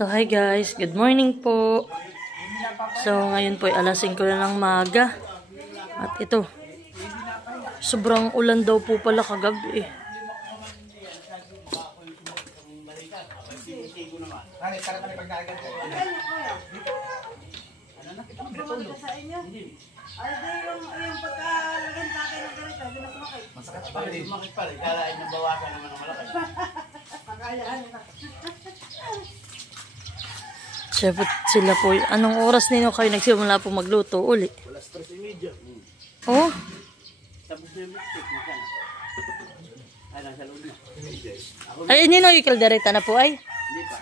So hi guys, good morning po. So ngayon po ay alas 5 na ng maga. At ito, sobrang ulan daw po pala kagabi eh. Masakit pa rin. Masakit pa rin. Kalain ng bawasan naman ng malaki. Sila po, anong oras ninyo kayo nagsimula po magluto uli? Alas 3:30. Oh? Tapos na yung biscuit. Nasaan? Ay, nasa loob na. Ay, nino yung kaldereta na po ay? Hindi pa.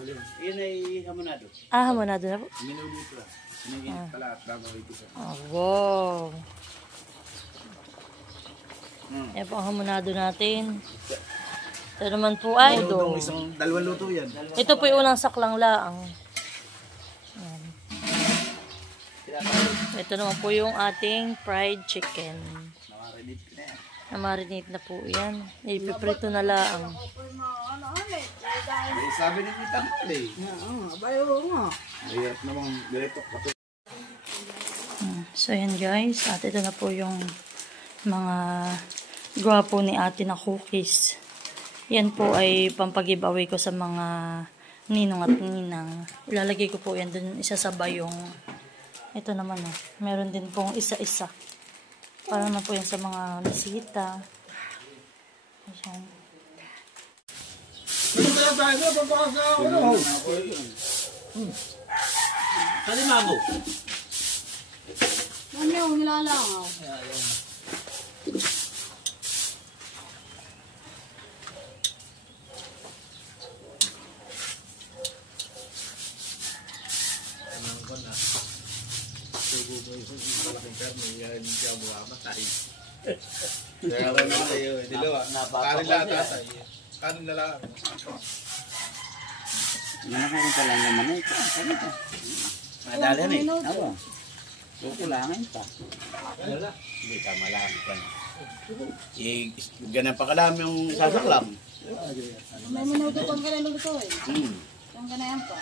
Ito, yun ay hamonado. Ah, hamonado na po. Minuli pa. Sinigin pala at bago ito sa. Oh, wow. Yan po ang hamonado natin. Ito naman po ay Isang dalawang luto yan. ito po yung unang saklang laang. Yan. Ito naman po yung ating fried chicken. Namarinate na po yan. Ipiprito na laang. Sabi ni Tita Mali. Abayo nga. Ayat namang direto. So yan guys. At ito na po yung mga gwapo ni ate na cookies. Yan po ay pampag-giveaway ko sa mga ninong at ninang. Ilalagay ko po yan dun isa sa bayong. Ito naman oh. Meron din pong isa-isa. Para naman po yan sa mga bisita. Ayan. Kalimago. Ano yung nilalangaw? Kanin na lang. Nakain pa lang naman ito. Madali na eh. Ako. Kukulangin pa. Hindi ka malami ka na. Ganyan pa kalami yung sasaklam. May minuto pang ganyan luto eh. Yung ganyan pa.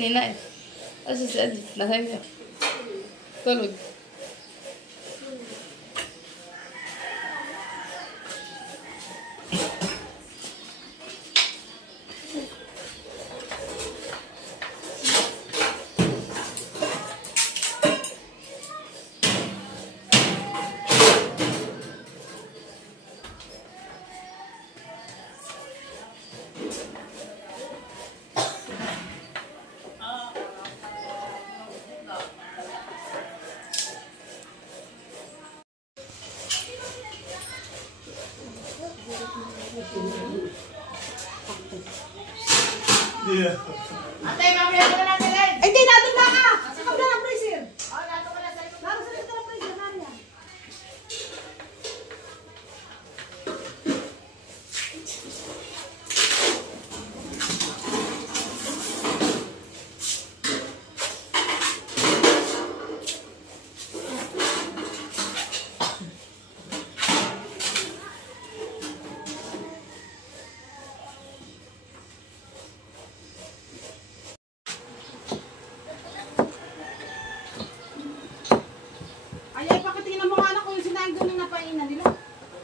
Nina eh. Asa si Adit? Nasaan niya? Tulog. Ate, mamaya ko na natin eh. Hindi, natin na ka. Sa kabila ng freezer. Oo, natin ko na sa ito. Naroon sa ito ng freezer, Maria.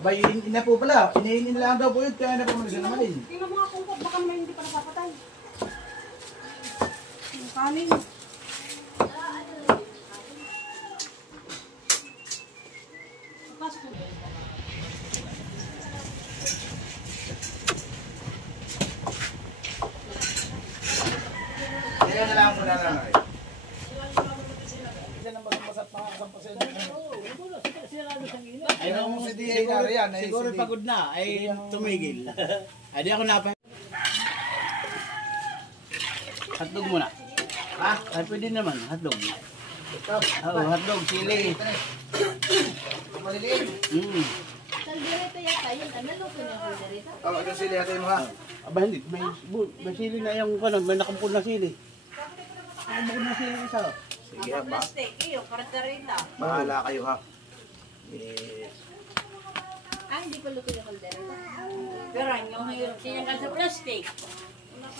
Bay, ina po pala. Inainin lang daw po yun. Kaya na po naman siya naman. Tingnan mo nga kung baka may hindi pa napapatay. Kanin. Kaya na lang muna lang. Ayun mo si DA na riyan. Siguro pagod na, ay tumigil. Ay di ako napay. Hotdog muna. Ha? Ay pwede naman, hotdog. Oo, hotdog, sili. Maliliit. Kaldereta yata yun. Ano luto niya kaldereta? Oh, ano sili natin mo ha? Aba hindi, may sili na yung kanon, may nakampun na sili. Nakampun na sili isa. Sige ha, Steak, iyo, kaldereta. bahala kayo ha. Eh, Ah, hindi pa luto yung kaldereta. Pero yung sinanggal sa plastic.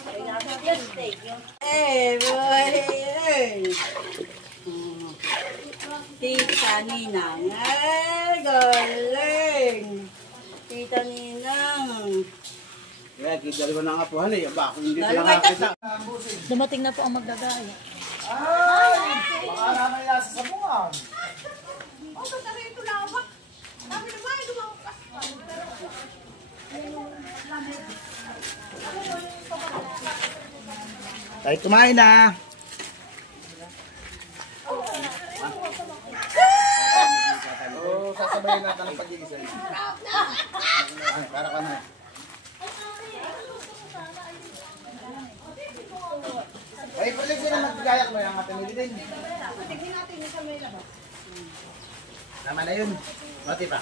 Sinanggal sa plastic. Boy! Tita Ninang. Ay, galing! Tita Ninang. Kaya, dalawa na nga po, hali. Aba, kung hindi Dalawa lang tatlo. nakakita. Dumating na po ang magdagaya. baka naman yung sa sabungan. Tayo kumain na. Oo, sasabayin natin ang pag-iisa. Para ka na. Ay, palig din na maggayak mo yung ating din. Tama na yun. Mati pa.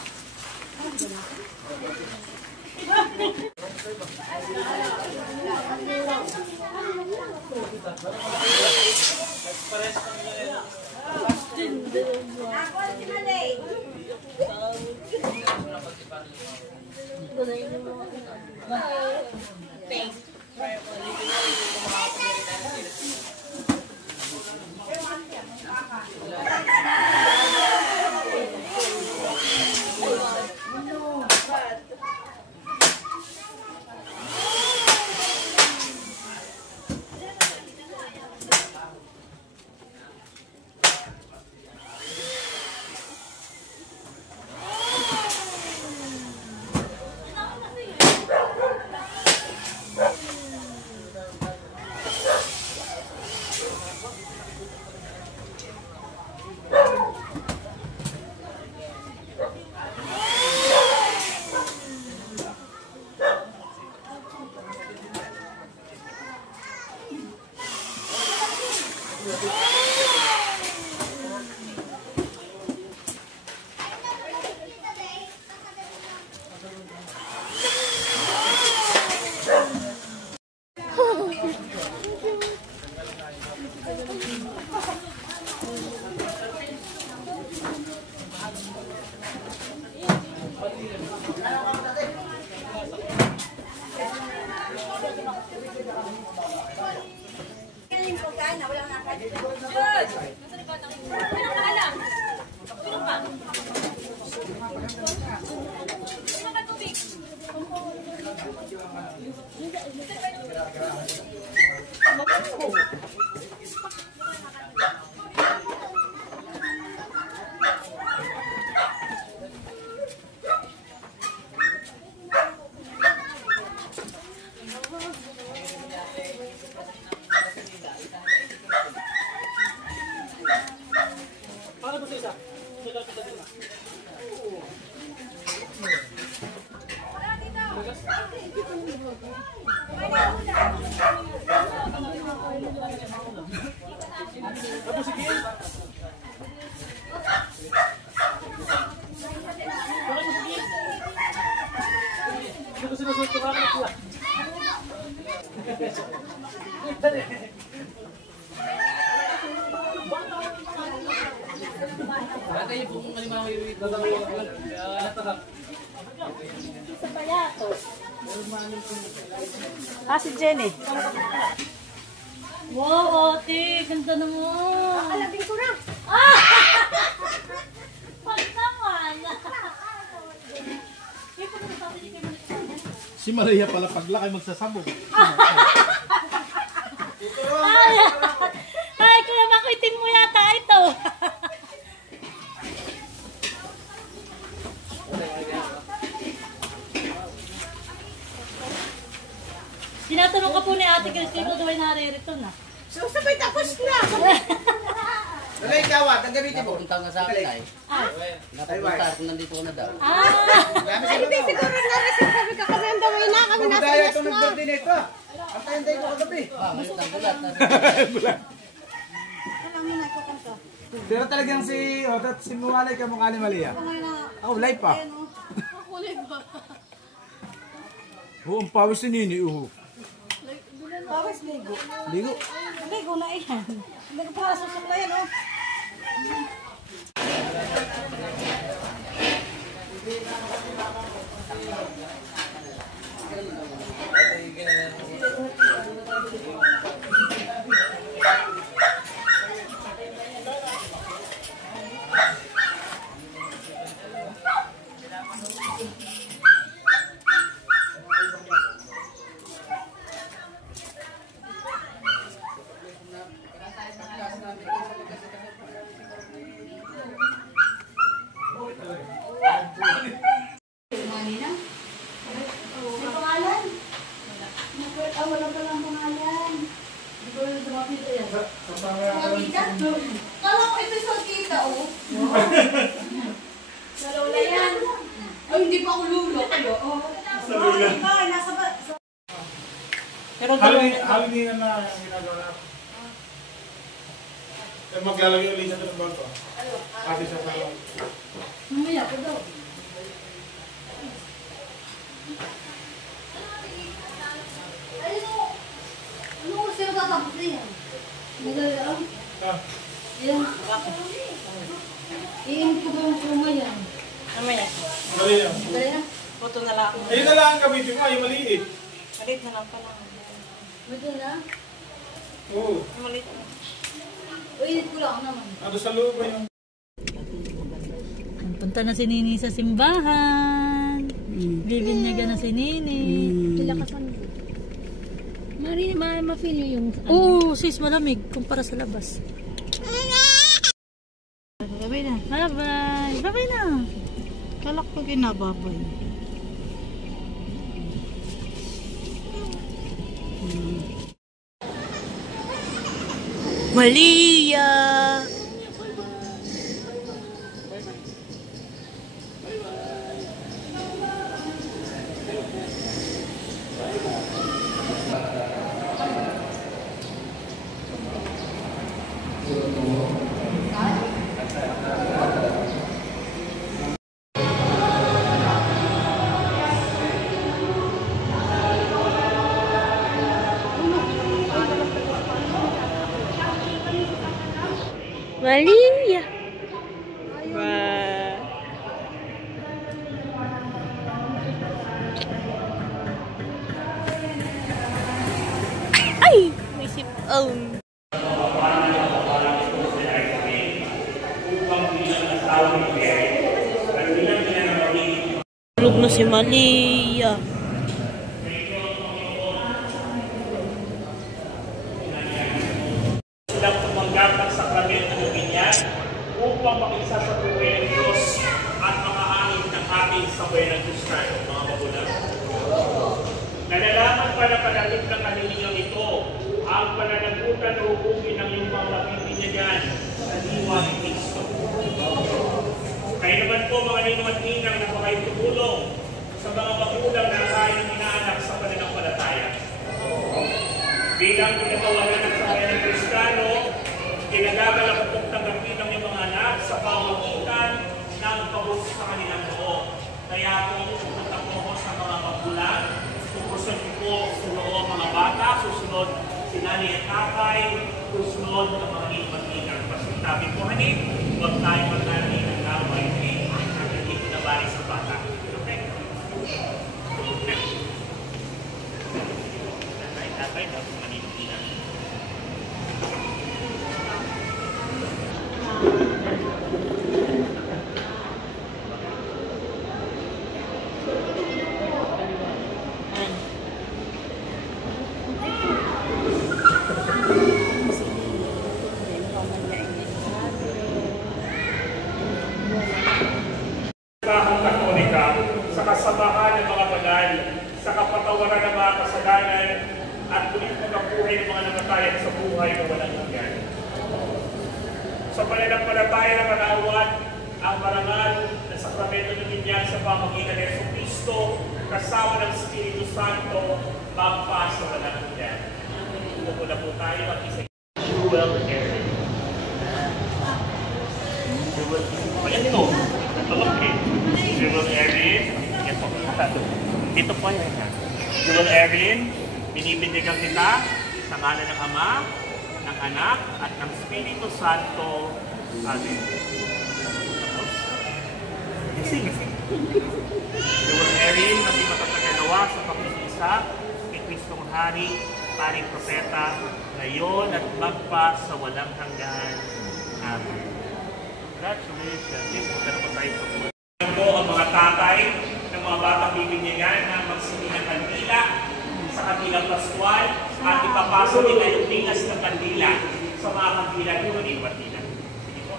Ah, si Jenny. Wow, ate, ganda naman. Alabing ko na. Pag naman. Si Maria pala paglaki magsasabog. gagamitin mo yata ito. Tinatanong ka po ni Ate Christine kung daw ay naririto na. So, sabay tapos na. Wala yung gawat, ang gamitin mo. Napunta nga sa akin ay. Napunta kung nandito ko na daw. Ay, hindi siguro na-receive. Sabi ka kami ang daway na. Kami nasa Pagdaya ilas itong mo. nag-birthday na ito. Ang tayo ko kagabi. Ngayon ang bulat. Alam mo na, kukanto. Pero talagang si Otat, si Muwalay ka mukha ni Malia. Oh, live pa. Oo, ang pawis ni Nini. Pawis, ligo. Ligo. Ligo na yan. Hindi ko para susuklayan, oh. Kala ko ito sa kita, oh. Sa lola yan. Ay, hindi pa ako lulo. Sa lula. Nasa ba? Pero Holiday na ginagawa na. Maglalagay ulit sa tulong ko. Kasi sa salon. Mamaya ko daw. Ano ko sila tatapos na yan? Nagalaan? Yan. Iinit ko ba yung kuma yan? mamaya. Mali lang. Dali na. Puto na lang. Ayun na lang ang gamitin mo, ay maliit. Malit na lang pala. Buto na. Oo. Malit na. Uinit ko lang naman. Ando sa loob ba yung... Punta na si Nini sa simbahan. Bibinyaga na si Nini. Lakasan mo. Mari, ma-feel nyo yung... Oo, sis, malamig kumpara sa labas. Babay na. Bye-bye. Bye-bye na. Kalak ko ginababay. Malia! Malia! Ay! May sip-own. Tulog na si Malia. Silang tumanggap ng sakramento ng binyan upang makisa sa tuwi ng Diyos at makaangin ng ating sabay ng Kristiyano, mga magulang. Nalalaman pa na palagip ng kaninyong ito ang pananagutan na hubugin ng iyong mga mapipinyagan sa diwa ni Kristo. Kaya naman po mga ninong at ninang na kayo tumulong sa mga magulang na kaya ng inaanak sa pananampalataya. Bilang pinatawanan ng sabay ng Kristiyano, kinagagalak pong tanggapin ng iyong mga anak sa pamagitan ng pabos sa kanilang loob. Kaya kung pupunta po ako sa mga magulang, pupusan po sa loob mga bata, susunod si nanay at tatay, susunod ang mga ingat-ingat. Pasintabi po hanin, huwag tayo maglalagay ng laway at hindi pinabali sa bata. Okay? Tatay, dapat maninigilan. kasambahan ng mga banal, sa kapatawaran ng mga kasalanan, at muling pagkabuhay ng mga namatayan sa buhay na walang hanggan. Sa pananampalataya ng Kanawan, ang marangal na sakramento ng binyag sa pamamagitan ng Jesucristo, kasama ng Espiritu Santo, magpa sa walang hanggan. Umupo na po tayo at isa Jewel Erin. Ayan ito. Okay. Jewel Erin. Yan po. Dito po yan. Jewel Erin, binibindigan kita sa ngalan ng Ama, ng Anak, at ng Espiritu Santo. Amen. Sing. Jewel Erin, na di matatagalawa sa pag-iisa kay Kristong Hari, Paring Propeta, ngayon at magpa sa walang hanggan. Amen. Congratulations. Yes, magkano po tayo sa buwan. Ito ang mga tatay ng mga batang bibigyan na magsindi ng kandila sa kandilang Pascual at ipapasok nila yung tingas ng kandila sa mga kandila yung maniwat nila. Sige po.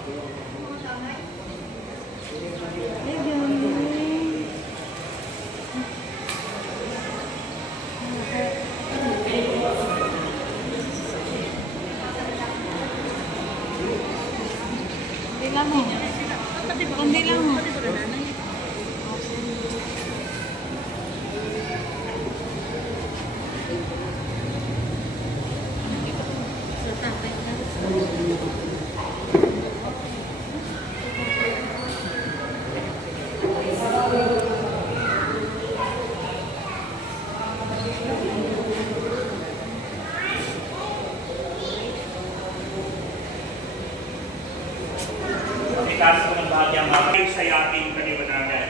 Itaas mo ng bahagyang makay sa ating kaliwanagan.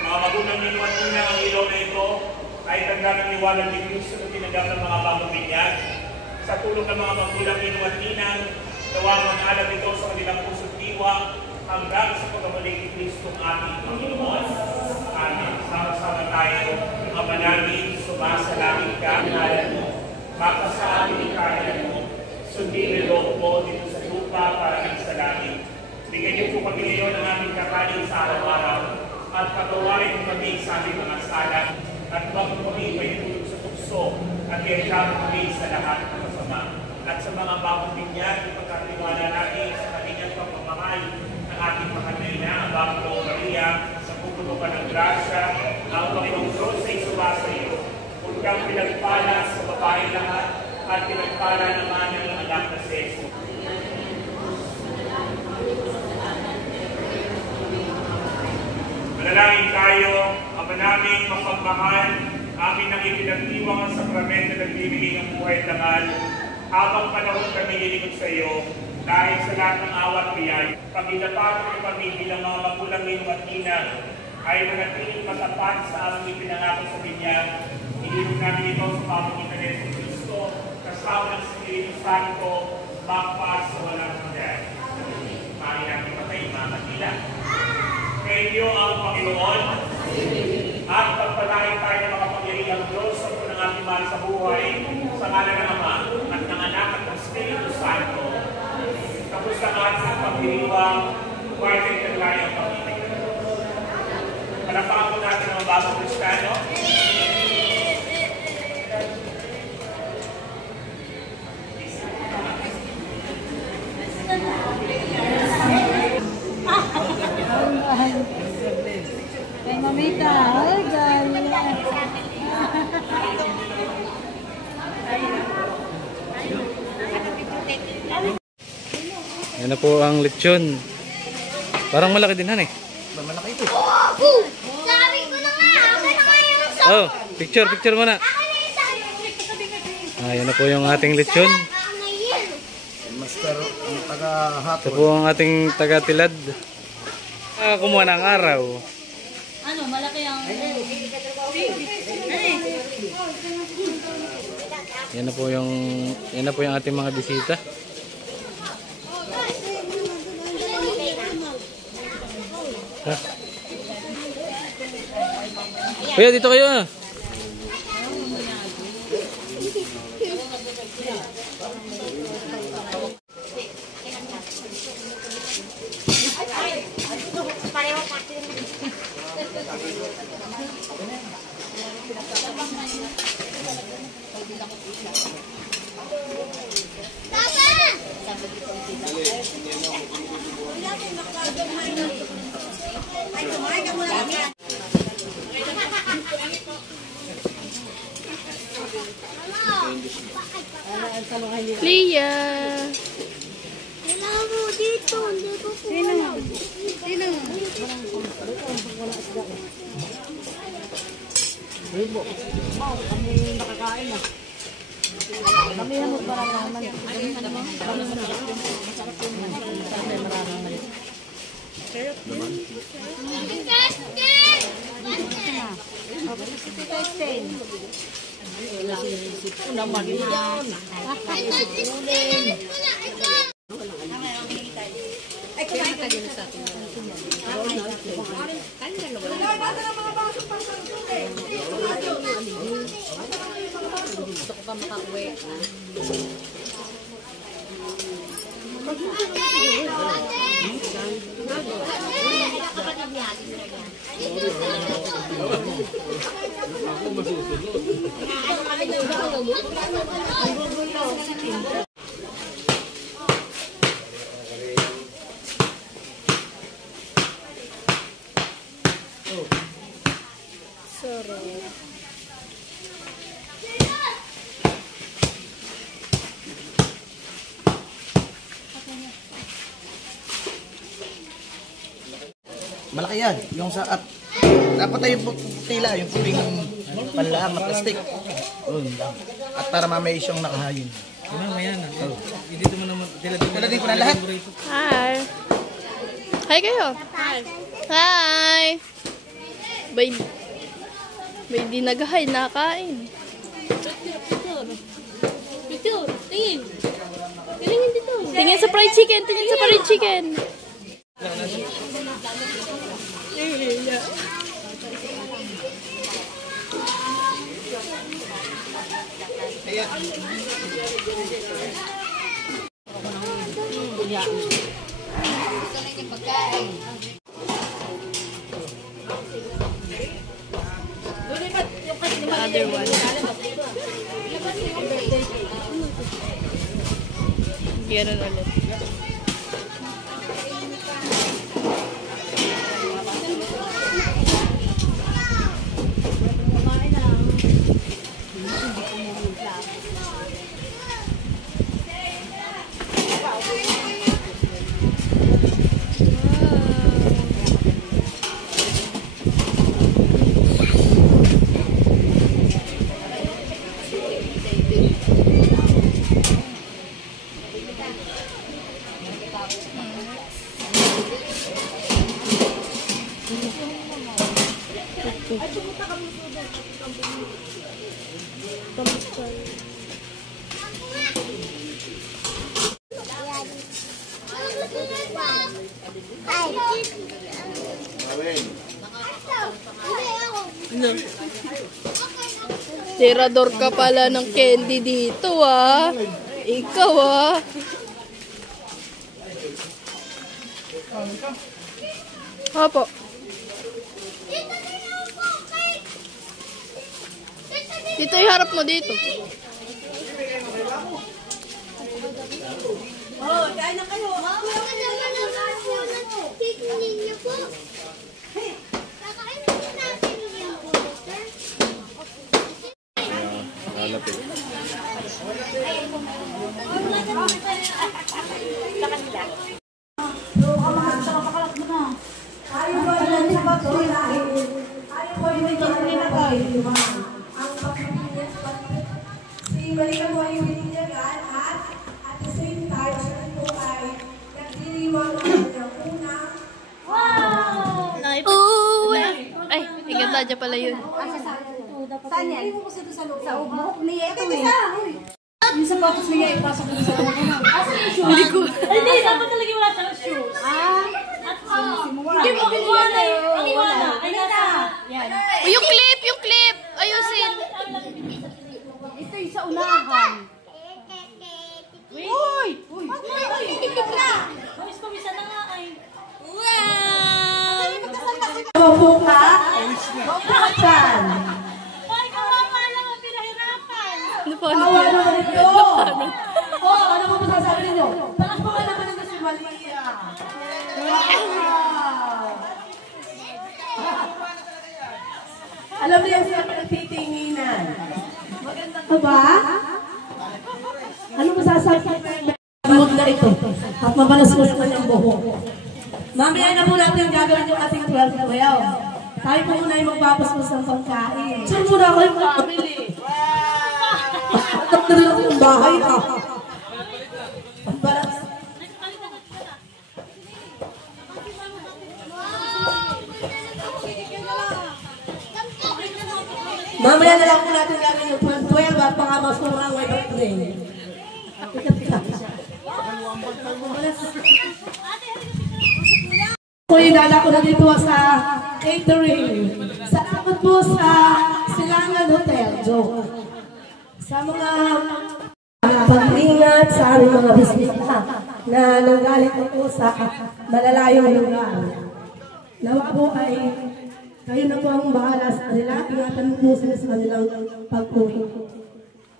Mga magunang ninuwat nila ang ilaw na ito ay tanda ng liwanag ni Kristo na tinanggap ng mga pamamabinyag. Sa tulong ng mga magulang ninuwat ninang, gawa ang alam ito sa kanilang puso't diwa hanggang sa pagkabalik ni Kristo ang ating Panginoon. Amen. Sama-sama tayo, Ama namin, sumasalangit ka, ngalan mo, maka sa amin ikalan mo, sundin ang loob mo dito sa lupa para ng sa langit. Bigyan niyo po kami ngayon ng aming kakanin sa araw-araw at patawarin mo kami sa aming mga sala at huwag mo kami paitulog sa tukso at i-exam kami sa lahat ng masama. At sa mga bagong binyag, ipagkatiwala natin sa kanilang pagmamahal ng ating mahal na ina, ang Bagong Maria, sa pupuno ka ng grasya, ang Panginoong Diyos ay sumasa iyo. Kung kang pinagpala sa babae lahat at pinagpala naman ng anak na si Jesus. Manalangin tayo, Ama naming mapagmahal, amin ang ipinagdiwang ang sakramento na nagbibigay ng buhay at dangal. Habang panahon kami lilingkod sa iyo, dahil sa lahat ng awat biyay, pag-ilapat ng kami bilang mga magulang ninong at ninang, ay manatiling matapat sa aming ipinangako sa binyag. Ininom namin ito sa pamamagitan ng Jesucristo, kasama ng Espiritu Santo, magpa sa walang hanggan. Mari natin patayin mga kanila. Kayo ang Panginoon at pagpalain tayo ng mga pangyarihang Diyos sa ng ating mahal sa buhay sa ngalan ng Ama at ng Anak at ng Espiritu Santo. Tapos ang ating pagdiriwang, huwagin ka tayo ang pag-ibig. Palapakan po natin ang bagong Kristiyano. Kay mamita, ay gala. Yan na po ang lechon. Parang malaki din han eh. Malaki ito. Sabi ko na nga, ako na nga yung sa... Oh, picture muna. Yan na po yung ating lechon. Master, ang taga-hapon. Ito po ang ating taga-tilad. Kumuha ng araw. Ano, malaki ang... Yan na po yung ating mga bisita. Ha? Kuya, dito kayo ah. Leah. Kailangan mo dito. Hindi ko po. Sino? Malaki yan. Yung sa at dapat tayo tila, yung puting panlaang na plastic. At para mamaya siyang nakahayin. Mamaya na. Dito mo naman. Tila din ko na lahat. Hi. Hi kayo. Hi. Hi. Bay di nag-hi, nakain. Dito. Tingin. Tingin dito. Tingin sa fried chicken. Tingin sa fried chicken. Other one. Ganun ulit. Tirador ka pala ng candy dito ah. Ikaw ah. Opo. Dito iharap mo dito. Oh, kain na kayo. Tingin niyo po. Kakainin natin yung butter. Malapit. Balikan mo yung bininyagan at the same time, siya po ay nagdiriwang ng kanyang unang Ay, iganda dyan pala yun. Saan yan? Sa ubok niya ito eh. Yung sapatos niya ipasok ko sa ubok na. Hindi ko. Hindi, dapat talaga wala sa shoes. Hindi mo kinuha eh. Ang iwana. Ay, nasa. Yan. Yung clip. Ayusin. Ito yung sa unahan. Uy! Uy! Pawis-pawisa na nga ay. Maupo ka? Maupo ka dyan. Ay, kawawa lang ang pinahirapan. Kawa naman ito. Oh, ano mo masasabi ninyo? Palakpakan naman ang si Malia. Alam niyo siya pinagtitinginan. Maganda ba? Ano masasabi ko na ito? At mabalas mo sa kanyang buhok. Mamaya na po natin ang gagawin yung ating 12 bayaw. Tayo po muna yung magpapaspos ng pagkain. Sure muna ako yung family. Atap na rin ako yung bahay ka. Ang balas. Mamaya na lang po natin gagawin yung 12 at pangamasura ang may birthday. So, inala ko na dito sa catering. Salamat po sa Silangan Hotel, Joe. Sa mga pag-ingat sa aming mga bisita na nanggaling po sa malalayong lugar. Nawa po ay kayo na po ang bahala sa kanila. Ingatan po sila sa kanilang pag-uwi.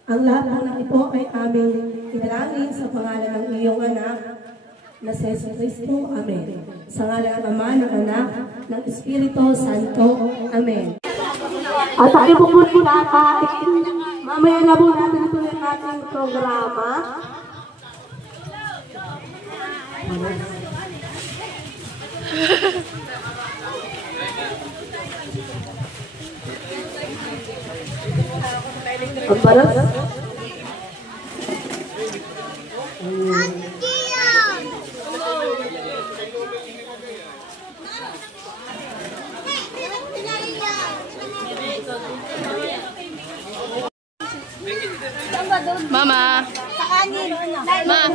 Ang lahat po na ito ay aming idalangin sa pangalan ng iyong anak na si Jesucristo. Amen. Sa ngalan ng Ama, ng Anak, ng Espiritu Santo. Amen. At tayo po po nakain. Mamaya na po natin ito yung ating programa. Ang balas. Mama. Sa kanin. Ma.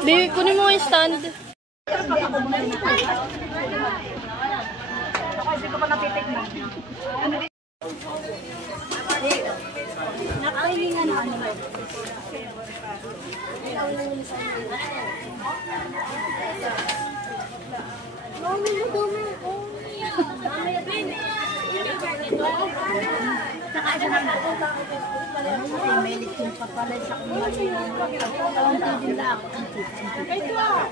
Baby, kunin mo yung stand. Nakailingan na ano. Mami, madumi. Mamaya din. May likin pa pala sa kumain. Kaunti din lang. Ito ah.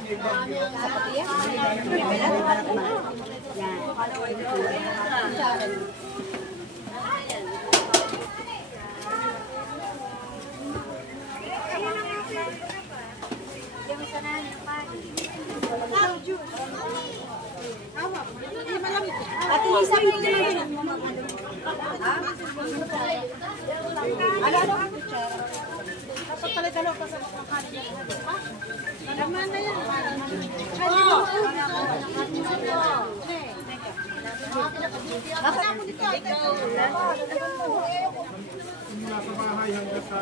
Ate Lisa, ano? Dapat pala dalaw pa sa kakanin. Naman na yan. Bakit mo dito? Nasa bahay hanggang sa...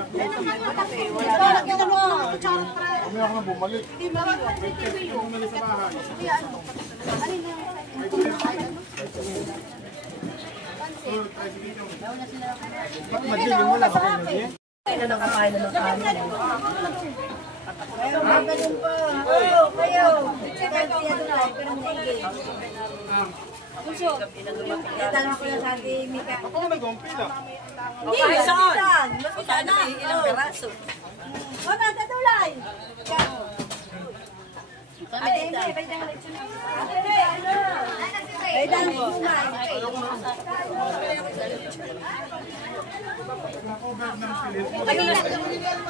Kami ako na bumalik. Bumalik sa bahay. Madilim mo lang ako yun. Ay, na nakakain na ng kanin. Kayo. Puso. Itanong ko lang sa ating Mika. Ako na nag-umpila. Hindi, saan? Mapita na. Ilang peraso. Mama, tatulay. Kami dito. Baitang bumay.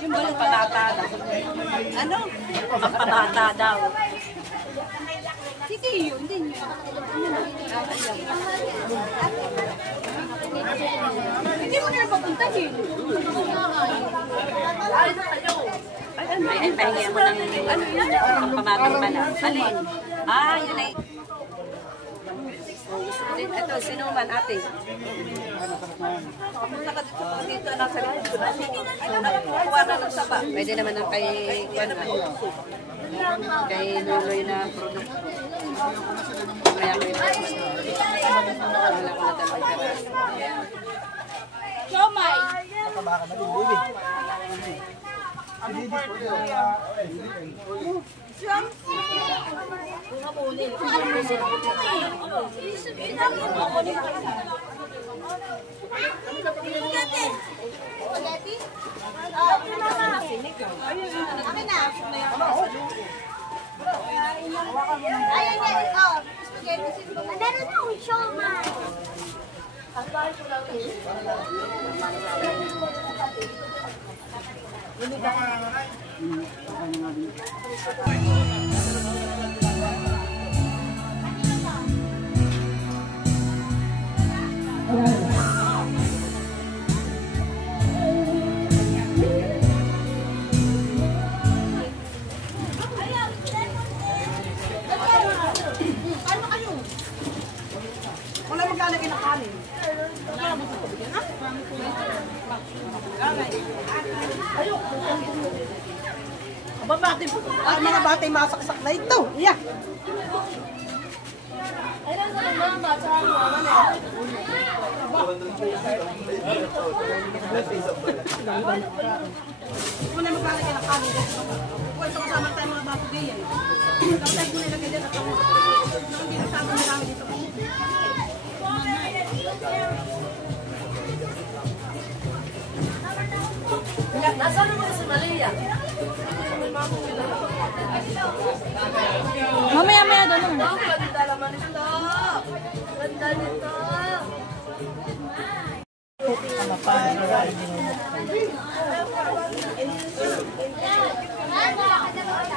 Yung balang patata daw. Ano? Patata daw. Sige yun, din yun. Hindi mo na papuntahin. Ay, pahinga mo lang yung ano yun, pamagod pala. Alin? Ah, yun ay. Ito, sinuman ate. Pumunta ka dito na sa likod. Ay, nakakuha na ng saba. Pwede naman ang kay Nuloy na produkto. Kaya ko yun. Wala ko na talagang peras. Siomay! Nakabaka na din, baby. Meron akong showman. Wala maglalagay ng kanin. Babati po. Ay, mga batay masaksak na ito. Yeah. Muna maglalagay ng kanin. Huwag sa kasama tayo mga bato ganyan. Tapos tayo muna ilagay dyan at hindi nasama na namin dito. Nasaan naman si Malia? Mamaya doon naman. Ang ganda naman ito. Ganda nito.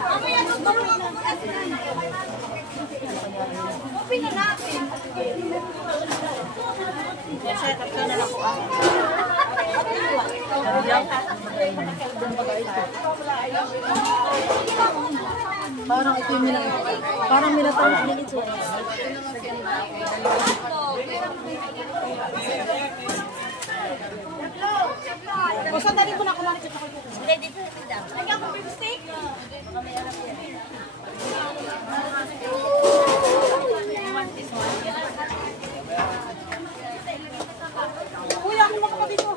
Mamaya tutulungan mo kasi. Open na natin. Set up na lang po ako. Parang ito yung parang minatawag din ito. O, sandali ko na kumalit ito. Ready to sit. Lagyan ko beef steak. Kuya, ako makapat dito.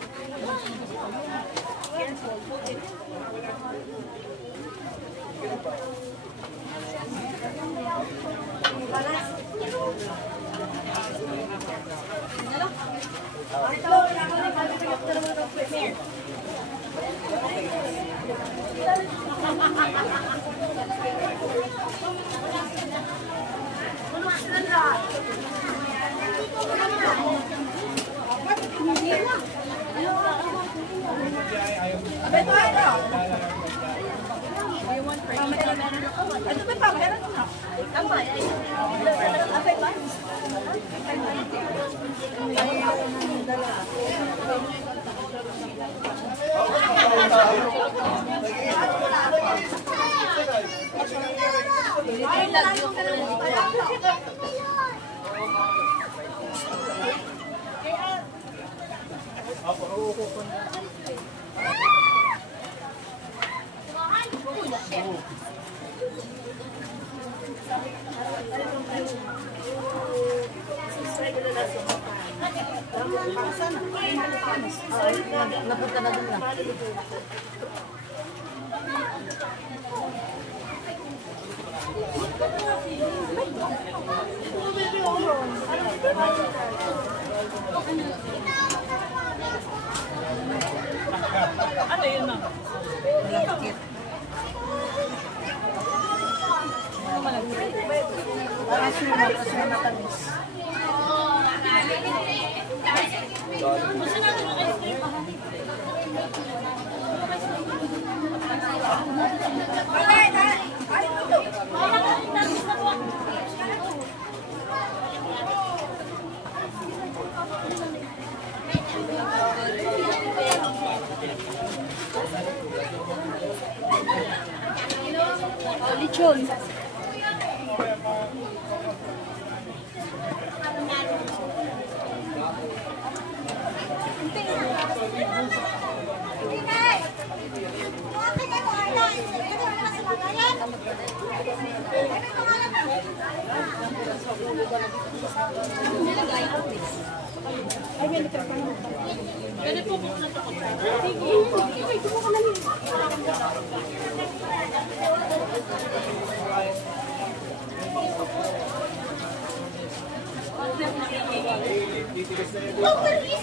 Ano ba pa? Meron na. Tama. Apay ba? Napunta na doon na. Ano yun, ma'am? Malakit. Parang sila matamis. Lechon.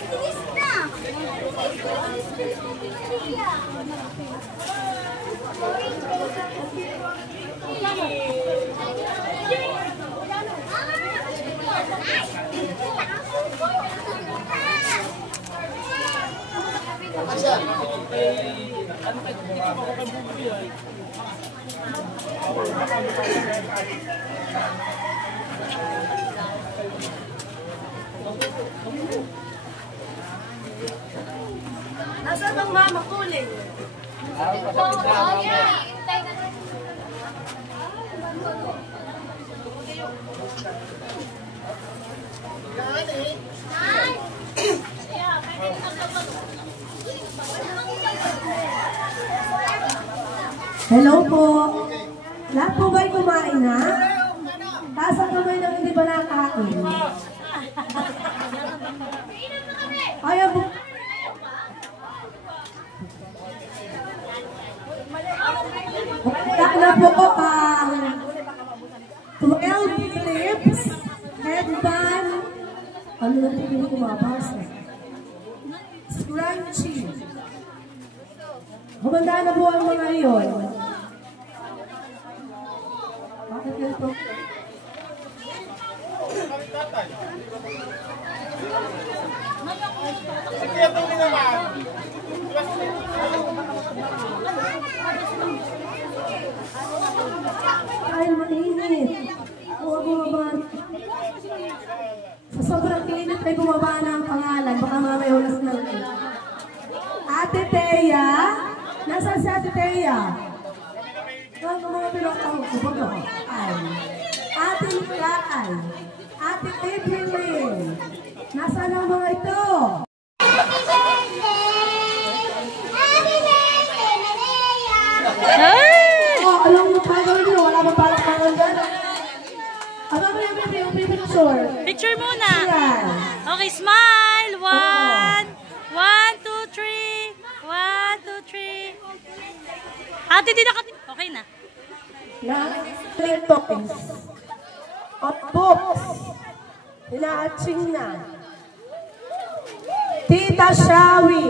Tinis na! Nasaan ang mama kuling? Hello po. Lahat po ba'y kumain na? Taas ang kamay nang hindi ba nakakain? Ayaw po. Wala na po ang 12 clips, headband, ano na tingin ko mabasa? Scrunchie. Humanda na po ang mga iyon. Bakit yan po? Ay, mainit. Bumaba. Sa sobrang init ay bumaba na ang pangalan. Baka mamaya ulas na ulit. Ate Thea. Nasaan si Ate Thea? Ang mga pinakang ko. Ate Nicolay. Ate Evelyn. Nasaan ang mga ito? Oh, alam mo pa gawin nyo? Wala ba parang parang dyan? Ano ba yung picture? Picture muna. Yan. Okay, smile. 1, 1, 2, 3. 1, 2, 3. Ate, di nakatin. Okay na. Na toys. At books. Hinaaching na. Tita Shawi.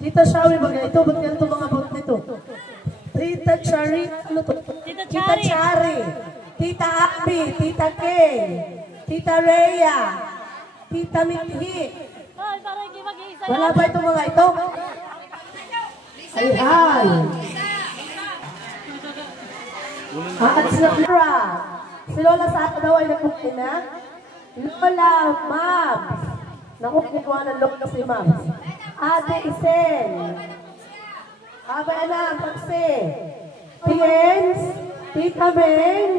Tita Shawi, ito, ba't ganito mga bot nito? Tita Chari, ano to? Tita Chari. Tita Abby, Tita Kay, Tita Rhea, Tita Mithi. Wala ba itong mga ito? Ayan. At si Laura. Si Lola sa akin daw ay nakukin na. Lola, Mabs. Nakukuha ng Lola si Mabs. Ate Isen. Abay anak, Paksi. Tiens, Tita Meng,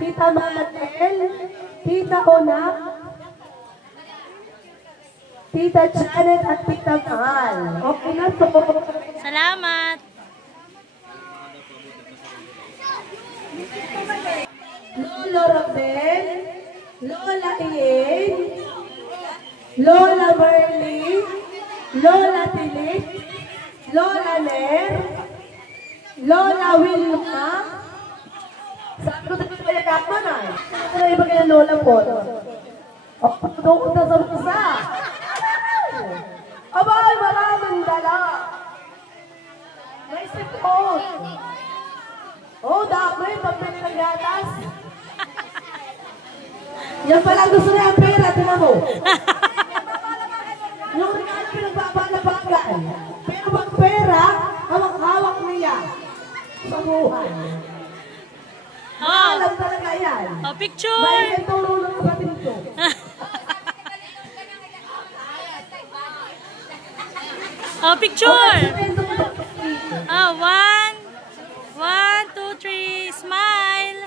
Tita Matel, Tita Onak, Tita Janet at Tita Mahal. Okay na to. Salamat. Lola Rabel, Lola Ian, Lola Merly, Lola Tilip, Lola Ner, Lola Wilma. Sabi ko tayo kaya kapman ay. Ito na iba kaya Lola po. O, doon na sa isa. Abay, maraming dala. May sipon. Oh, dami, pagpili ng gatas. Yan pala gusto niya ang pera, tinan mo. Yung regalo pinagbabala-bagay. Pero pag pera, hawak-hawak niya sa buhay. Alam talaga yan. Oh, picture. May ituro ng kapatid ko. Oh, picture. Oh, 1, 2, 3, smile.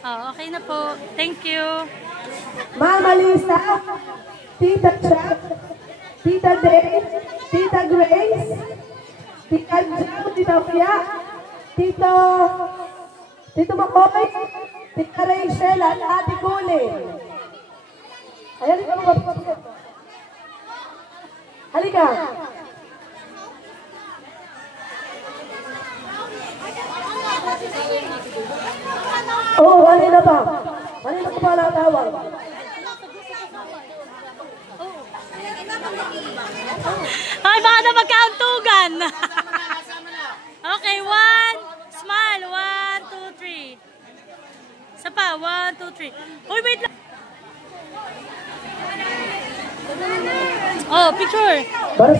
Oh, okay na po. Thank you. Mama Lisa, Tita Chuck, Tita Dave, Tita Grace, Tita Jam, Tita Pia, Tito Makoy, Tita Rachel, at Ate Kulin. Ayan, ikaw mo. Halika. Oo, kanina pa. Kanina ko pa natawag. Ay, baka na magkauntugan. Okay, 1, smile. 1, 2, 3. Isa pa, 1, 2, 3. Uy, wait lang. Oh, picture. Baras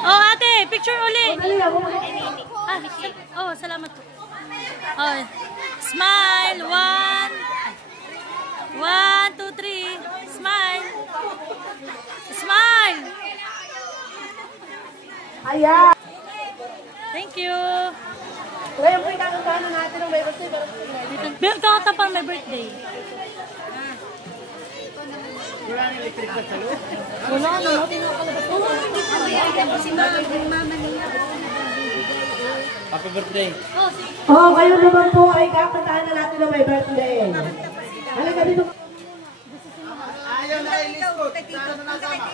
Oh, ate, picture uli. Oh, salamat po. Oh, smile. 1, 2, 3. Smile. Smile. Ayan. Thank you. Ngayon po ikakatahan natin ng may birthday. Bill, kakata pang may birthday. Wala na electric na sa loob. Wala na. Happy birthday. Oh, kayo naman po ay kakatahan na natin ng may birthday. Halika dito. Ayaw na ilisot. Sana na nasama.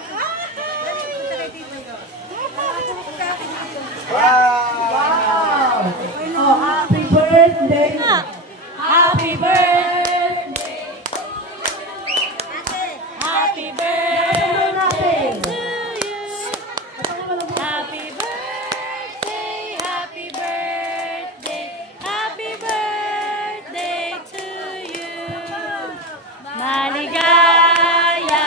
Wow! Oh, happy birthday! Happy birthday! Happy birthday natin. to you. Happy birthday, happy birthday, happy birthday to you. Maligaya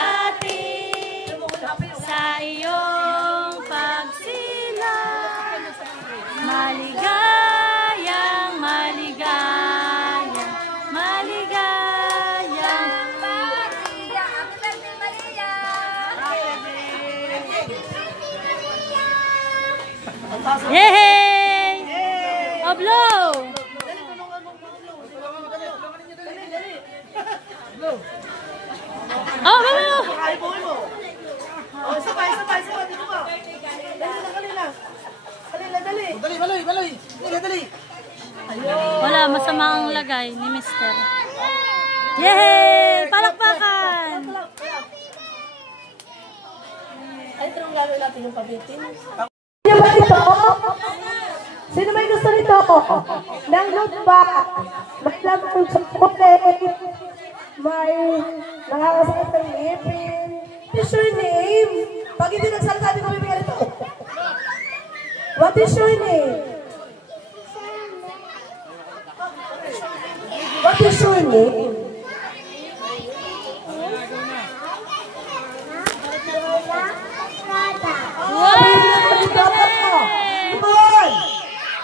sa iyong pagsilang. Maligayang, maligayang, maligayang. Yay! Oh, blow! Oh, blow! Oh, sabay. Dito ba? Dali. Dali. Wala, masama ang lagay ni Mister. Yay! Palakpakan! Ay, ito ang gagawin natin yung pabitin. Sino ba ito? Sino may gusto nito? Nang ba? May lamang chocolate. May nakakasakit ng ngipin. What is your name? Pag hindi nagsalita, di ko bibigyan ito. What is your name? What is your name?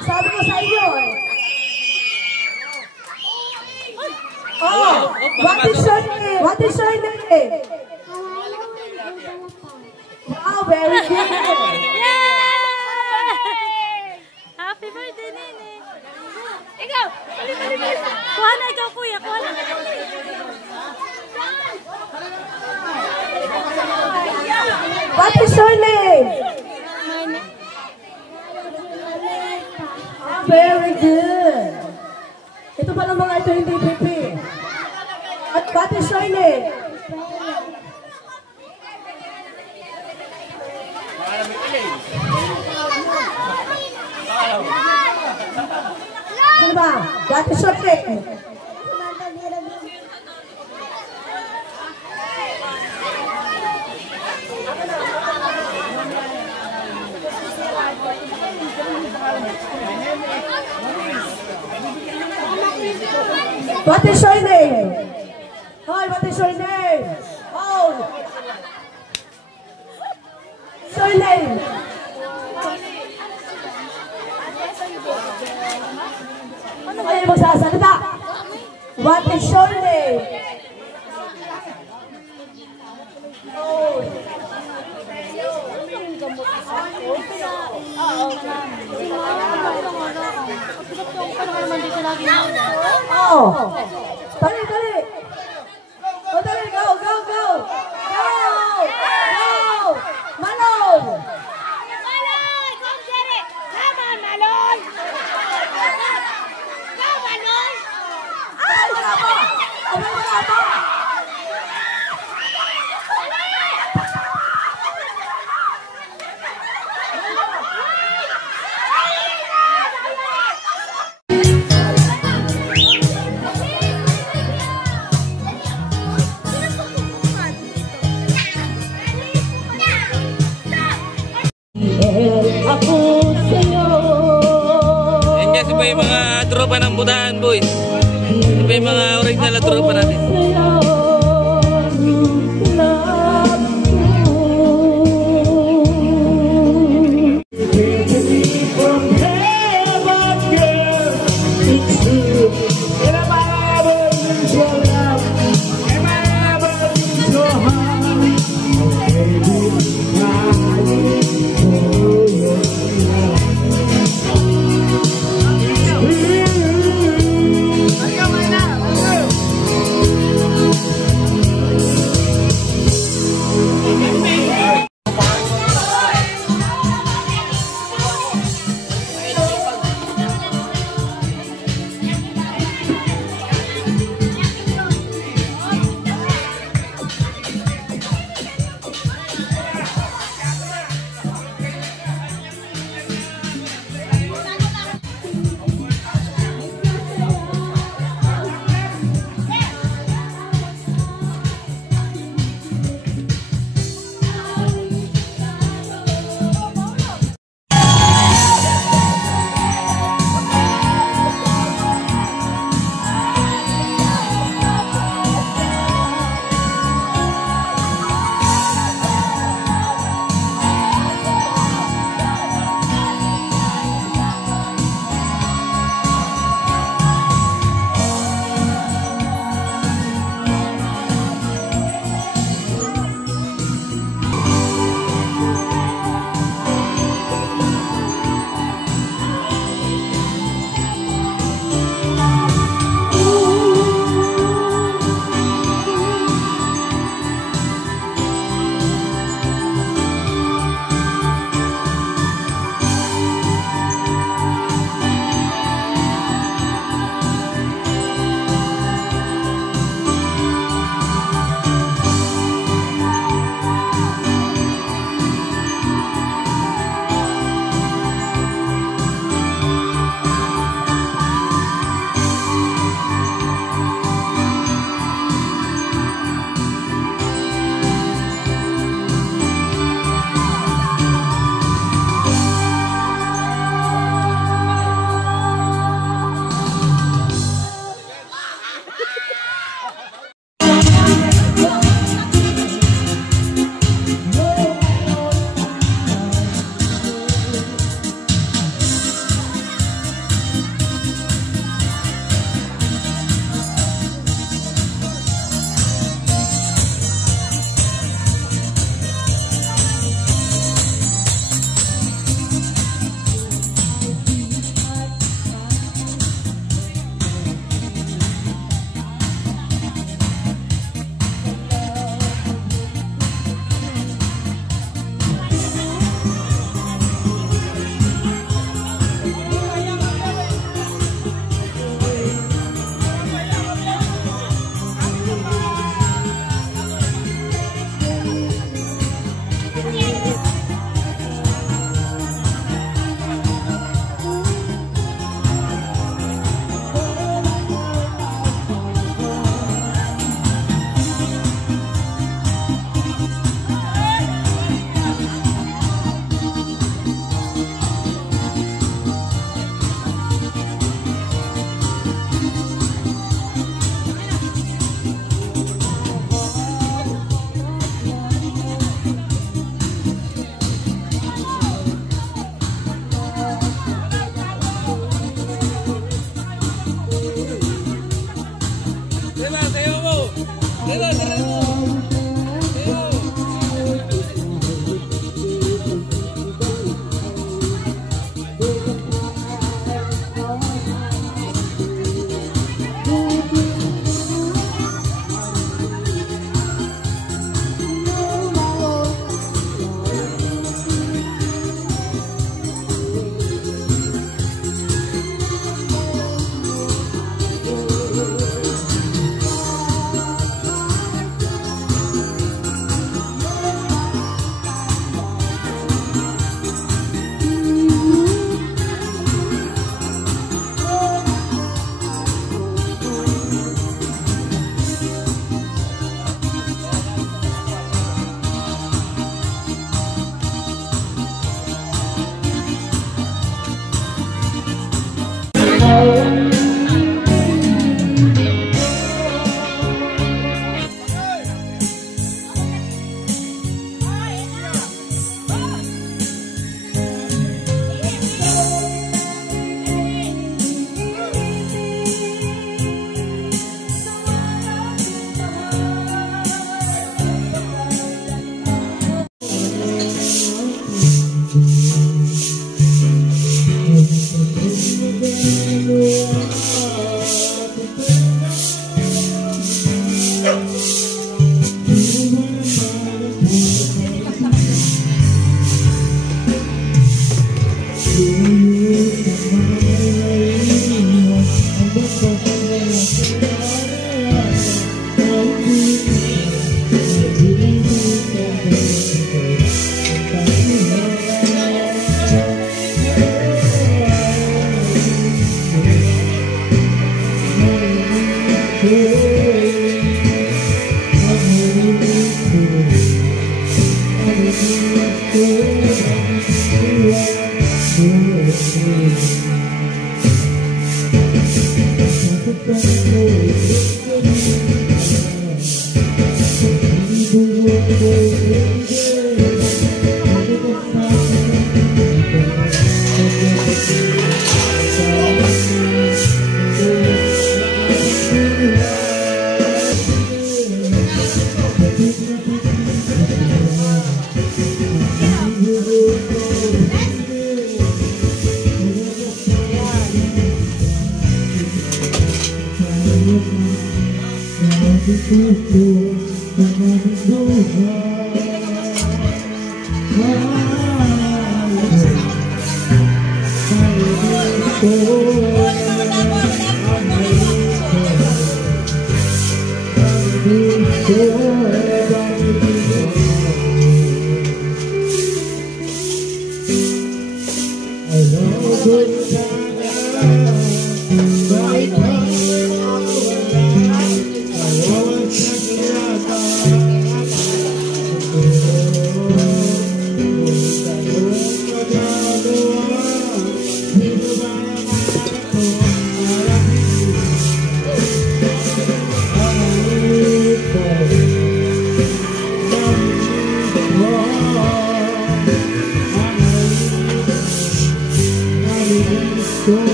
Sabi ko sa iyo eh. Oh, what is your name? What is your name? Wow, very good. Yay! Happy birthday, Nene. Ikaw! Kuha na ikaw, kuya. Kuha na. What is your name? Very good. Ito pala mga ito hindi pipi. At what is your name? Ano ba? What is your name? What is your name? Hi, what is your name? Oh. What's your name? Ano kayo magsasalita? What is your name? Oh. Oh. Dali. Oh, dali. Go. Malon. Come get it! Come on, Malon! Go, Malon! Ay, wala pa. Yan guys, iba yung mga tropa ng Butahan boys. Iba yung mga original na tropa natin.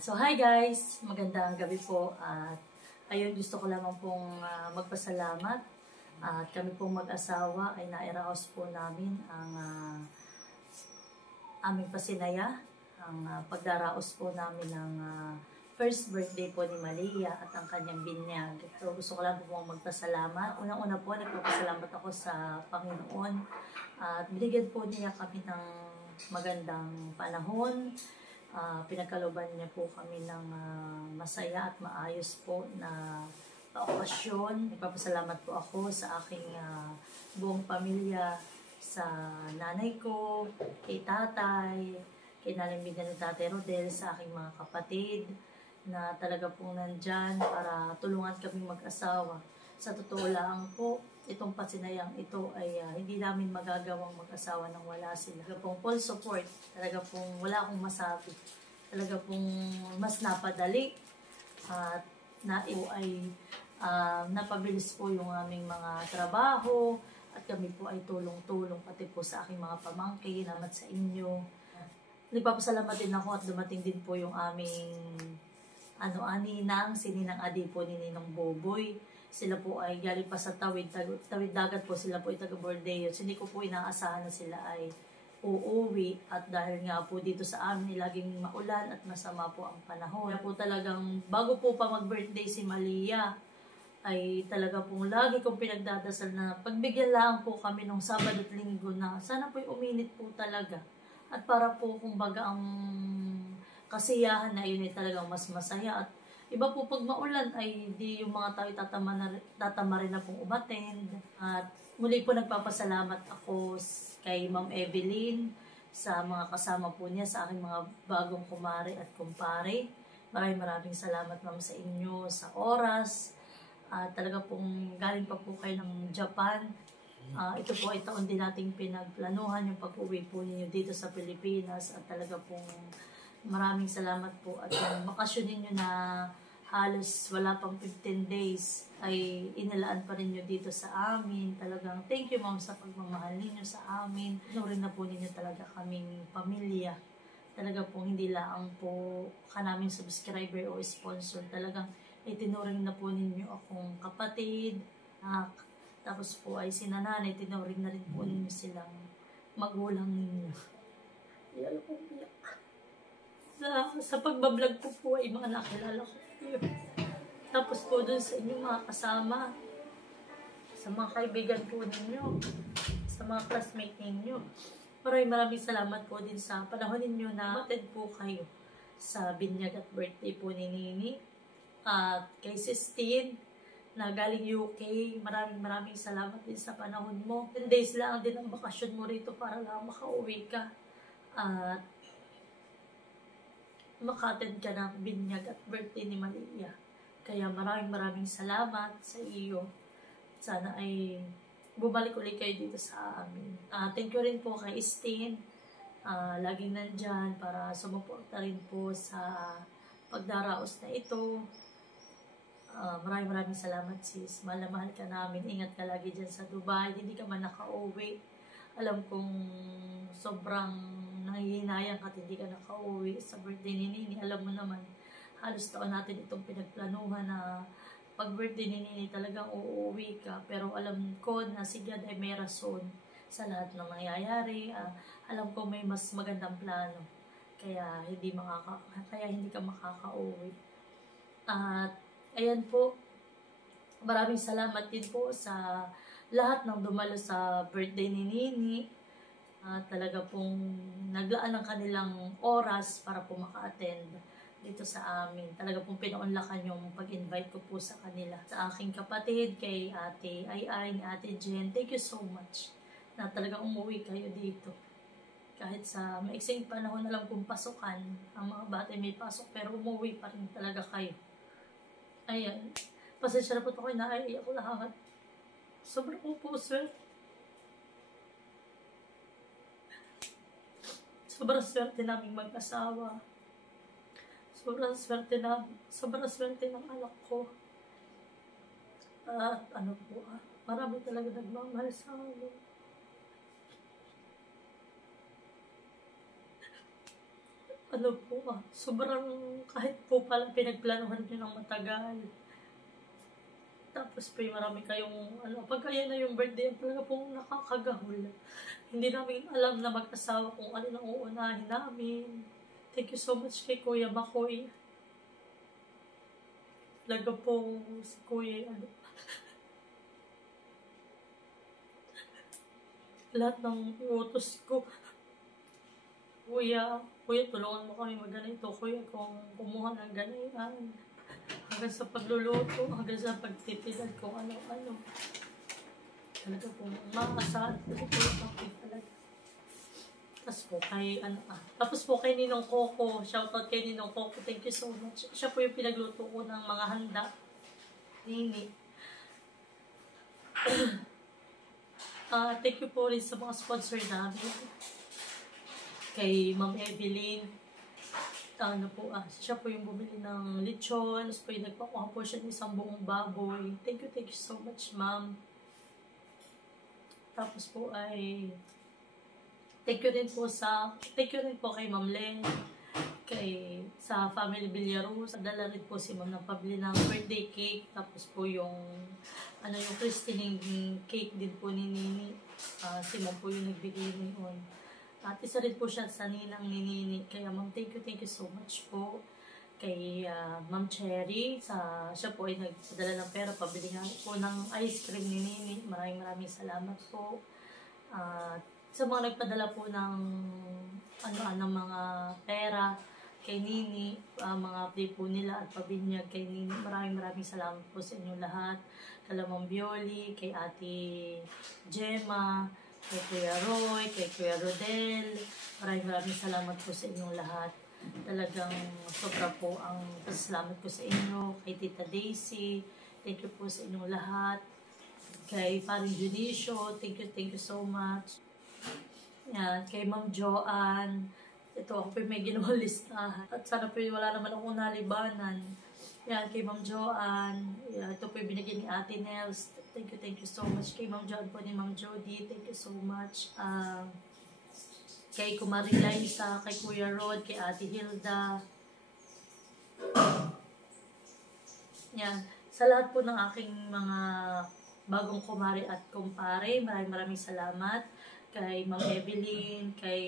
So hi guys, magandang gabi po at ayun gusto ko lamang pong magpasalamat at kami pong mag-asawa ay nairaos po namin ang aming pasinaya, ang pagdaraos po namin ng first birthday po ni Malia at ang kanyang binyag. So gusto ko lang po magpasalamat. Unang-una po nagpapasalamat ako sa Panginoon at binigyan po niya kami ng magandang panahon. Pinagkalooban niya po kami ng masaya at maayos po na okasyon. Nagpapasalamat po ako sa aking buong pamilya, sa nanay ko, kay tatay, kay nalimbing ni Tatay Rodel, sa aking mga kapatid na talaga pong nandyan para tulungan kami mag-asawa. Sa totoo lang po, itong pasinayang ito ay hindi namin magagawang mag-asawa nang wala sila. Talaga pong full support, talaga pong wala akong masabi. Talaga pong mas napadali at ito ay napabilis po yung aming mga trabaho at kami po ay tulong-tulong pati po sa aking mga pamangkin, salamat sa inyo. Nagpapasalamat din ako at dumating din po yung aming sininang adi po ni Ninong Boboy. Sila po ay galing pa sa tawid dagat po, sila po ay taga-Bordeaux. Hindi ko po inaasahan na sila ay uuwi at dahil nga po dito sa amin laging maulan at masama po ang panahon. Kaya po talagang bago po pa mag-birthday si Malia ay talaga pong lagi kong pinagdadasal na pagbigyan lang po kami nung Sabado at Linggo na sana po'y uminit po talaga. At para po kumbaga ang kasiyahan na yun ay talagang mas masaya at iba po pag maulan ay di yung mga tao tatama rin na pong umattend. At muli po nagpapasalamat ako kay Ma'am Evelyn sa mga kasama po niya, sa aking mga bagong kumare at kumpare. Maraming salamat ma'am sa inyo, sa oras. Talaga pong galing pa po kayo ng Japan. Ito po ay taon din nating pinagplanuhan yung pag-uwi po ninyo dito sa Pilipinas at talaga pong maraming salamat po at yung bakasyon ninyo na halos wala pang 15 days ay inilaan pa rin nyo dito sa amin. Talagang thank you ma'am sa pagmamahal ninyo sa amin. Rin na po ninyo talaga kaming pamilya. Talaga po hindi lang po kanaming subscriber o sponsor. Talagang itinuring na po ninyo akong kapatid. Tapos po ay sinananay, tinuring na rin po ninyo silang magulang ninyo. Alam po biyak. Sa pagbablog ko po ay mga nakilala ko. Tapos po dun sa inyong mga kasama, sa mga kaibigan po ninyo, sa mga classmate ninyo. Maraming salamat po din sa panahon ninyo na attend po kayo sa binyag at birthday po ni Nini. At kay Sistine na galing UK, maraming salamat din sa panahon mo. 10 days lang din ang bakasyon mo rito para lang makauwi ka. At maka-attend ka ng binyag at birthday ni Malia. Kaya maraming salamat sa iyo. Sana ay bumalik ulit kayo dito sa amin. Thank you rin po kay Stin. Laging nandyan para sumuporta rin po sa pagdaraos na ito. Maraming salamat sis. Mahal na mahal ka namin. Ingat ka lagi dyan sa Dubai. Hindi ka man nakauwi. Alam kong sobrang nangihinayang at hindi ka nakauwi sa birthday ni Nini. Alam mo naman, halos taon natin itong pinagplanuhan na pag birthday ni Nini talagang uuwi ka. Pero alam ko na si God ay may rason sa lahat ng nangyayari. Alam ko may mas magandang plano. Kaya hindi ka makakauwi. At ayan po, maraming salamat din po sa lahat ng dumalo sa birthday ni Nini. Talaga pong naglaan ng kanilang oras para po maka-attend dito sa amin. Talaga pong pinaunlakan yung pag-invite ko po sa kanila. Sa aking kapatid, kay Ate Ay, ni Ate Jen, thank you so much na talagang umuwi kayo dito. Kahit sa maiksing panahon na lang kung pasukan, ang mga bata may pasok, pero umuwi pa rin talaga kayo. Ayan, pasensya na po ako, naiiyak ko lahat. Sobrang po swerte. Sobrang swerte naming mag-asawa. Sobrang swerte ng anak ko. At marami talaga nagmamahal sa amin. Sobrang kahit po pala pinagplanuhan nyo ng matagal. Tapos po marami kayong, pag kaya na yung birthday, talaga pong nakakagahol. Hindi namin alam na mag-asawa kung ano nang uunahin namin. Thank you so much kay Kuya Makoy. Talaga po si Kuya, lahat ng utos ko. Kuya, tulungan mo kami mag-ganito. Kuya, kung kumuha ng ganayan. Hanggang sa pagluluto, hanggang sa pagtitilan kung ano-ano. Talaga po, makakasahan. Talaga. Tapos po kay Ninong Coco, shoutout kay Ninong Coco, thank you so much. Siya po yung pinagluto ko ng mga handa. Nini. Thank you po rin sa mga sponsor namin. Kay Ma'am Evelyn. Siya po yung bumili ng lechon. Tapos po yung nagpakuha po siya ng isang buong baboy. Thank you so much, ma'am. Tapos po ay thank you rin po kay Ma'am Len, sa Family Villaros. Dala rin po si ma'am ng pabili ng birthday cake. Tapos po yung christening cake din po ni Nini. Si ma'am po yung nagbigay ngayon. At isa rin po siya sa ninang ni Nini. Kaya ma'am, thank you so much po. Kay Ma'am Cherry, siya po ay nagpadala ng pera, pabili nga po ng ice cream ni Nini. Maraming salamat po. Sa mga nagpadala po ng mga pera kay Nini, mga update po nila at pabinyag kay Nini. Maraming salamat po sa inyong lahat. Kay Ma'am Bioli, kay Ate Gemma, kay Kuya Roy, kay Kuya Rodel. Maraming salamat po sa inyong lahat. Talagang sobra po ang pasalamat ko sa inyo. Kay Tita Daisy, thank you po sa inyong lahat. Kay Paring Junicio, thank you so much. Yan, kay Ma'am Joanne, ito ako po may ginawang listahan. At sana po wala naman akong nalibanan. Yan, kay Ma'am Joanne. Yan, ito po yung binigyan ni Ate Nels. Thank you so much. Kay Ma'am Joanne po ni Ma'am Jody. Thank you so much. Kay Kumari Liza, kay Kuya Rod, kay Ate Hilda. Yan. Sa lahat po ng aking mga bagong kumari at kumpare, maraming salamat. Kay Ma'am Evelyn, kay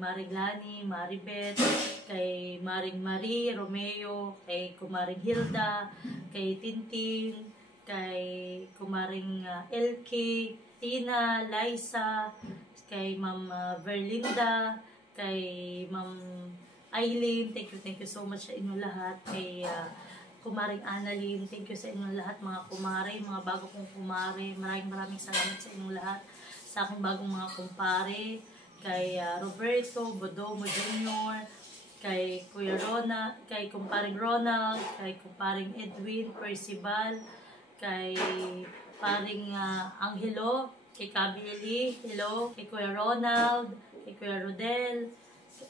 Maring Lani, Maribeth, kay Maring Marie, Romeo, kay Kumaring Hilda, kay Tintin, kay Kumaring LK, Tina, Liza, kay Ma'am Verlinda, kay Ma'am Eileen, thank you so much sa inyo lahat. Kay Kumaring Annalyn, thank you sa inyong lahat mga kumare, mga bago kong kumare. Maraming salamat sa inyong lahat. Sa aking bagong mga kumpare, kay Roberto, Bodomo Jr., kay Kuya Rona, kay kumparing Ronald, kay kumparing Edwin, Percival, kay paring Angelo, kay Kabili, hello, kay Kuya Ronald, kay Kuya Rodel,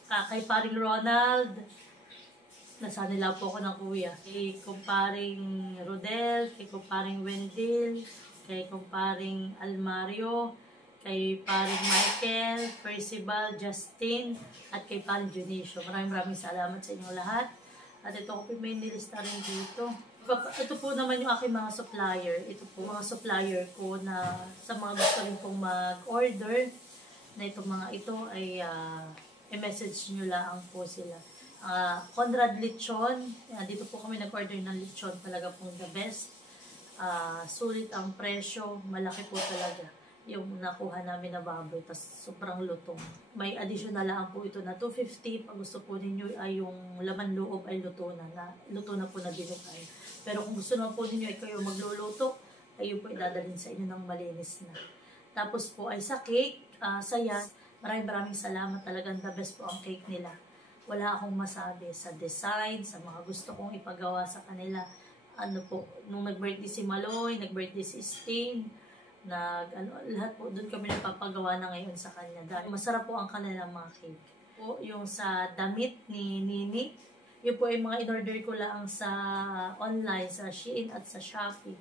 kay paring Ronald, nasa nila po ako ng kuya, kay kumparing Rodel, kay kumparing Wendell, kay kumparing Almario, kay paring Michael, Percival, Justin, at kay paring Junicio. Maraming salamat sa inyong lahat. At ito ko may nilista rin dito. Ito po naman yung aking mga supplier. Ito po mga supplier ko na sa mga gusto rin pong mag-order na itong mga ito ay i-message nyo lang po sila. Conrad Lechon. Dito po kami nag-order ng lechon. Talaga pong the best. Sulit ang presyo. Malaki po talaga yung nakuha namin na baboy, tas sobrang lutong. May additional lang po ito na 250. Pag gusto po ninyo ay yung laman loob ay luto na po na binukay. Pero kung gusto naman po ninyo ay kayo magluluto, ay yun po idadalhin sa inyo ng malinis na. Tapos po ay sa cake, sa yan, maraming salamat. Talagang the best po ang cake nila. Wala akong masabi sa design, sa mga gusto kong ipagawa sa kanila. Ano po, nung nag-birthday si Maloy, nag-birthday si Sting, lahat po doon kami nagpapagawa na ngayon sa kanya dahil masarap po ang kanilang mga cake. Po, yung sa damit ni Nini, yun po ay mga in-order ko lang sa online, sa Shein at sa Shopee.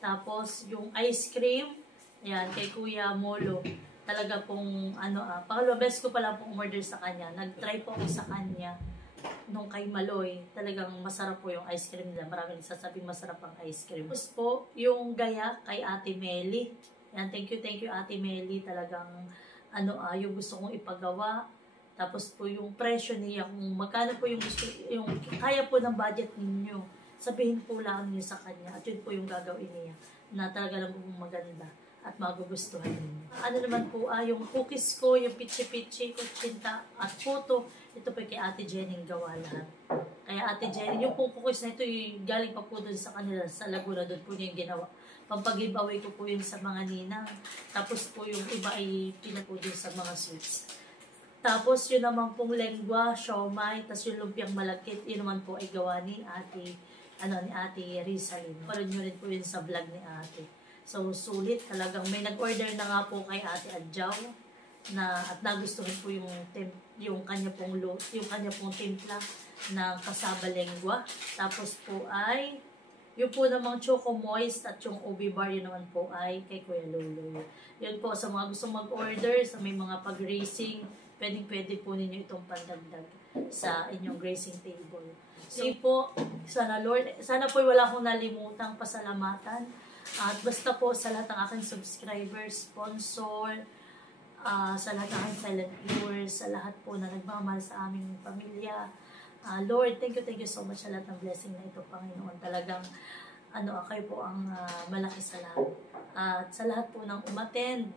Tapos yung ice cream, ayan, kay Kuya Molo, talaga pong pangalawang beses ko pala pong order sa kanya. Nag-try po ako sa kanya nung kay Maloy, talagang masarap po yung ice cream nila. Maraming sasabing masarap ang ice cream. Tapos po, yung gaya kay Ate Meli. Yan, thank you Ate Meli. Talagang, yung gusto kong ipagawa. Tapos po yung presyo niya, kung magkano po yung gusto, yung kaya po ng budget ninyo, sabihin po lang niyo sa kanya. At yun po yung gagawin niya, na talaga lang po maganda at magugustuhan ninyo. Ano naman po, yung cookies ko, yung pichi-pichi, kutsinta, at puto, ito po kay Ate Jenny gawa lahat. Kaya Ate Jenny, yung cookies na ito, galing pa po doon sa kanila, sa Laguna, doon po niya yung ginawa. Pampag-giveaway ko po yun sa mga ninang. Tapos po yung iba ay pinapo din sa mga sweets. Tapos yun naman pong lengua, siomai, tapos yung lumpiang malagkit, yun naman po ay gawa ni Ate, ni Ate Rizalyn. Parang nyo rin po yun sa vlog ni Ate. So, sulit talagang. May nag-order na nga po kay Ate Adjaw at nagustuhan po yung kanya pong timpla ng kasaba lengua. Tapos po ay yung po namang Choco Moist at yung Ubi Bar, yun naman po ay kay Kuya Lolo. Yun po, sa mga gusto mag-order, sa may mga pag-racing, pwede po ninyo itong pandagdag sa inyong grazing table. So po, sana po wala akong nalimutang pasalamatan. At basta po sa lahat ng aking subscribers, sponsor, sa lahat ng aking silent viewers, sa lahat po na nagmamahal sa aming pamilya. Lord, thank you so much sa lahat ng blessing na ito, Panginoon. Talagang, kayo po ang malaki sa lahat. At sa lahat po ng umattend,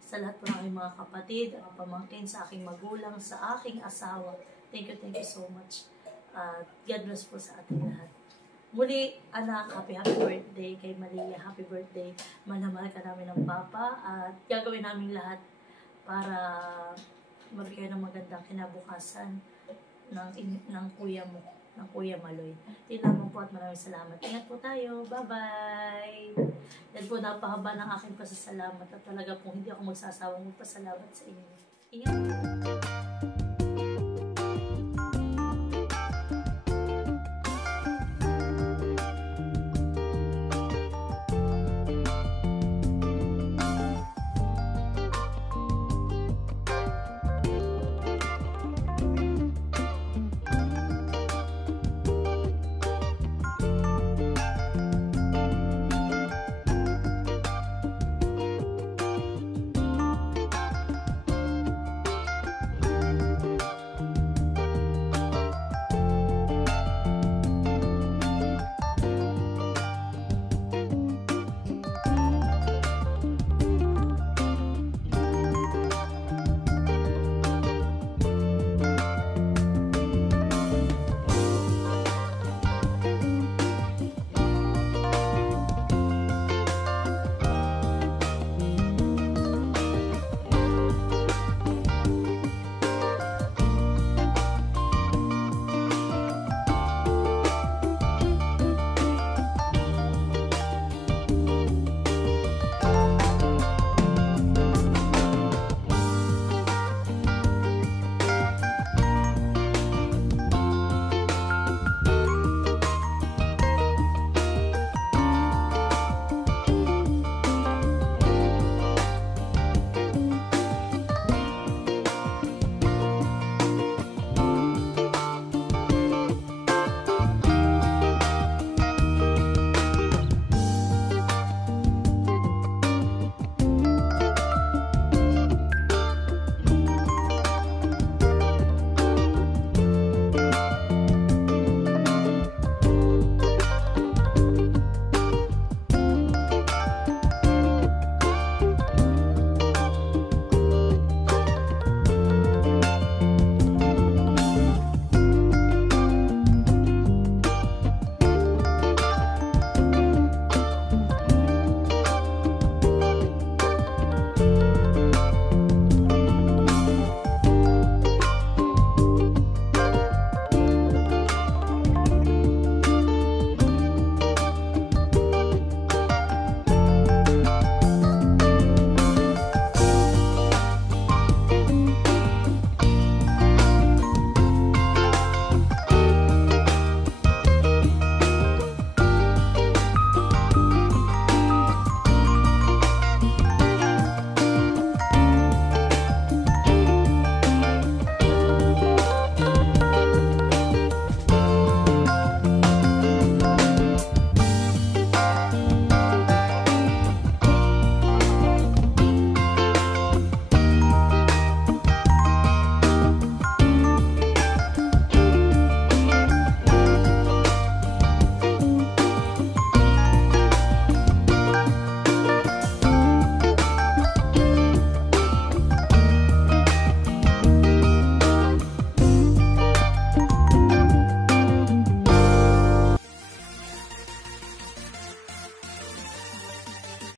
sa lahat po ng aking mga kapatid, ang pamangkin, sa aking magulang, sa aking asawa. Thank you so much. God bless po sa ating lahat. Muli, anak, happy birthday kay Malia. Happy birthday. Mahal ka namin ng Papa. At gagawin namin lahat para magbigay ng magandang kinabukasan ng kuya mo, ng Kuya Maloy. Yun lamang po at maraming salamat. Ingat po tayo. Bye-bye! Yan po, napahaba ng aking pasasalamat at talaga po hindi ako magsasawang magpasalamat sa inyo. Ingat po!